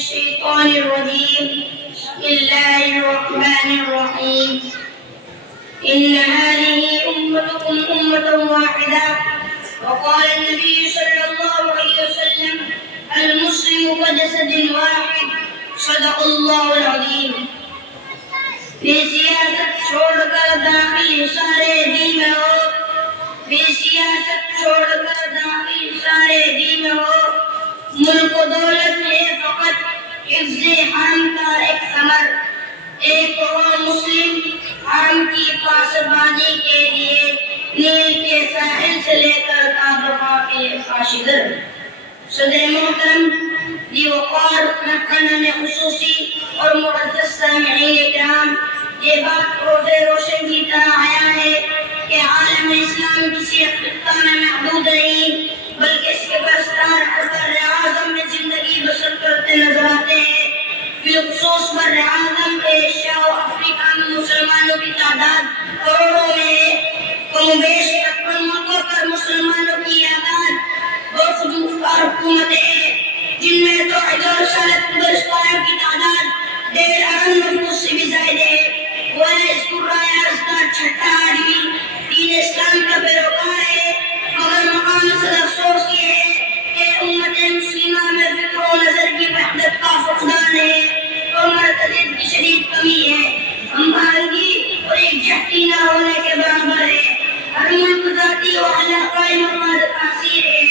الشيطان الرجيم. بسم الله الرحمن الرحيم. إن هذه أمتكم أمة واحدة وقال النبي صلى الله عليه وسلم المسلم كجسد واحد صدق الله العظيم. بے سیاست چھوڑ کر داخل سارے دین میں ہو، بے سیاست چھوڑ کر داخل سارے دین میں ہو، ملک و دولت ہے فقط حفظ حرم کا ایک ثمر، ایک ہو مسلم حرم کی پاسبانی کے لیے نیل کے ساحل سے لے کر کعبہ کے خاشگر۔ صدر محترم دی وقار مہمان خصوصی اور معزز سامعین کرام، یہ بات روزے روشن کی طرح آیا ہے کہ عالم اسلام کسی خطہ میں محدود نہیں بلکہ اس کے برستار بر اعظم میں زندگی بسر کرتے نظر آتے ہیں۔ بالخصوص بر اعظم ایشیا و افریقہ میں مسلمانوں کی تعداد کروڑوں میں ہے۔ کم و بیش 53 ملکوں پر مسلمانوں کی آباد اور خودمختار حکومتیں ہیں، جن میں توحید و رسالت گزشتاروں کی تعداد 1.5 ارب نفوس سے بھی زائد ہے۔ وہ اس قرآن کا چھٹا آدمی دین اسلام کا پیروکار ہے، مگر مقام صد افسوس یہ ہے کہ امت مسلمہ میں فکر و نظر کی وحدت کا فقدان ہے اور مرتضی کی شدید کمی ہے، ہم آہنگی اور ایک جھٹی نہ ہونے کے برابر ہے۔ ہر ملک ذاتی و علاقائی مفاد تاثیر ہے،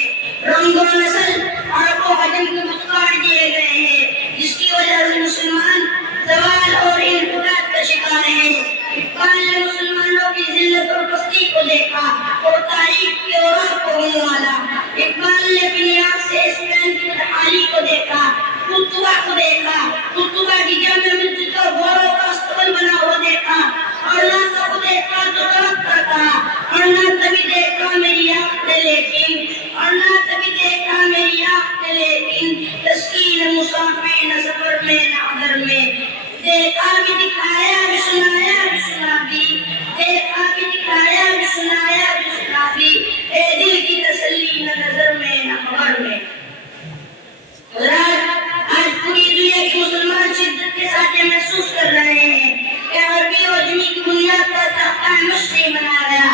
رنگ و نسل عرب و عجم کے متقاعد دیے گئے ہیں، جس کی وجہ سے مسلمان زوال اور انحطاط کا شکار ہیں۔ اقبال نے مسلمانوں کی ذلت اور پستی کو دیکھا اور تاریخ کے اوراق کو گنوالا۔ اقبال نے اپنی آنکھ سے اسپین کی تحالی کو دیکھا، قرطبہ کو دیکھا، قرطبہ کی جامع مسجد کو گھوڑوں کا استقبال بنا ہوا دیکھا، اور ناطق کو دیکھا تو تڑپ کر کہا اور نہ تبھی دیکھا میری آنکھ نے لیکن، اور نہ تبھی دیکھا میری آنکھ نے لیکن، تسکین مسافر نہ سفر میں نہ حضر میں، دیکھا بھی دکھایا بھی سنایا بھی سنا بھی، دیکھا بھی دکھایا بھی سنایا بھی سنا بھی، اے دل کی تسلی نہ نظر میں نہ خبر میں۔ حضرات، آج پوری دنیا کے مسلمان شدت کے ساتھ یہ محسوس کر رہے ہیں کہ عربی و عجمی کی بنیاد پر تختہ مشق نہیں بنایا گیا،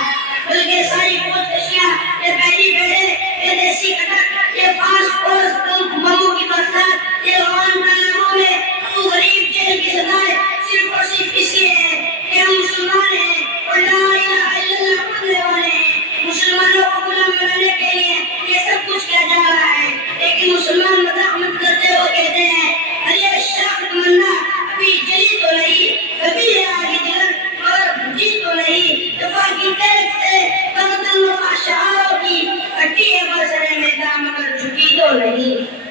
بلکہ ساری فوج کشیاں، یہ پہلی بیڑے، یہ دیسی کٹک، یہ فاسٹ فوڈ بموں کی برسات، یہ گوانتانامو میں ابو غریب جیل کی سزائیں صرف اور صرف اس لیے ہے کہ ہم مسلمان ہیں اور لا الہ الا اللہ پڑھنے والے ہیں۔ مسلمانوں کو غلام بنانے کے لیے یہ سب کچھ کیا جا رہا ہے، لیکن مسلمان مزاحمت کرتے ہوئے کہتے ہیں ارے شاخ تمنا ابھی جلی تو نہیں، کبھی ہے آگے جلن اور بجھی تو نہیں، دفاع کی ٹیک سے قتل و فحشاؤں کی ہٹی ہے برسرے میدان مگر جھکی تو نہیں۔